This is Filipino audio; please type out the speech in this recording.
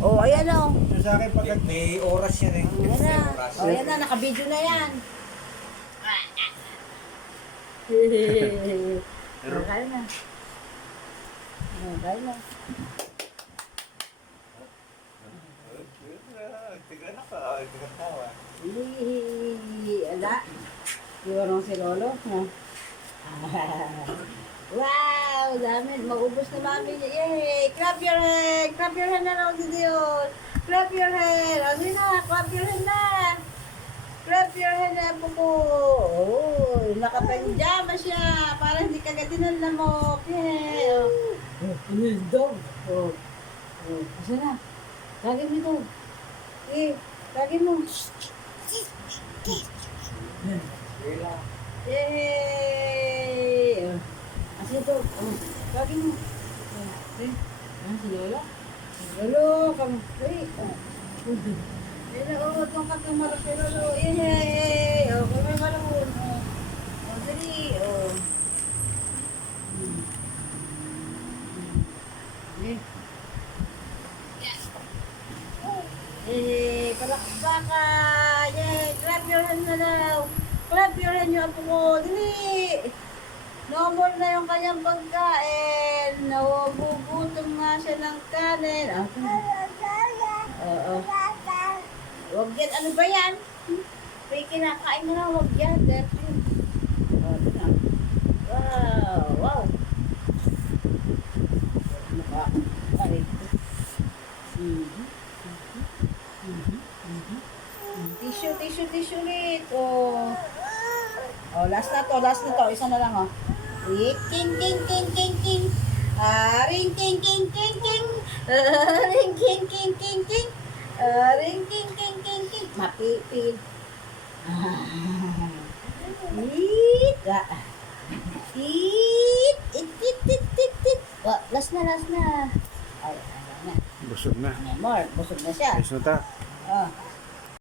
Oh, ayan o. Yung sa akin, pag May oras yan eh. Ayan May na. oras. Oh, ayan na. Naka-video na yan. Oh, kaya na. Oh, kaya na. Tignan ako. Tignan tawa. Ala. Iwarong si Lolo. Wow! Dami. Maubos na mami niya. Yay! Clap your hand! Clap your hand na raw si Dion. Clap your hand! O, sige na. Clap your hand na. Clap your hand na po ko. Oh, nakapanjama siya. Para hindi kagadinan na mo. Yay! Oh, ano yung dog? Oh. Oh, asa na? Lagin mo ito. Eh, lagin mo. Yay! Oh. Asa ito? Oh, lagin mo. Eh, si Lola? Lolo, kang... Eh, oh. Lolo, oh, itong kakamarap si Lolo. Yay! Oh, kami malawon. Oh, oh, dali. Oh. Eh. Eh, palakbaka! Yay! Clap your hand na daw! Clap your hand yung apo ko! Dali! No more na yung kanyang pagkain! Nawagugutom nga siya ng kanin! Oo. Huwag yan! Ano ba yan? May kinakain mo na, huwag yan! Dirty! Oh, ito na. Wow! Wow! Ay. Tissue ulit. Oh. Oh, last na to. Isa na lang, oh. King. Ring king. Ring king. Ring king. Mapipil. It. Oh, last na. Ay, ano na. busog na. More, busog na siya. Ayos na ta. Oh.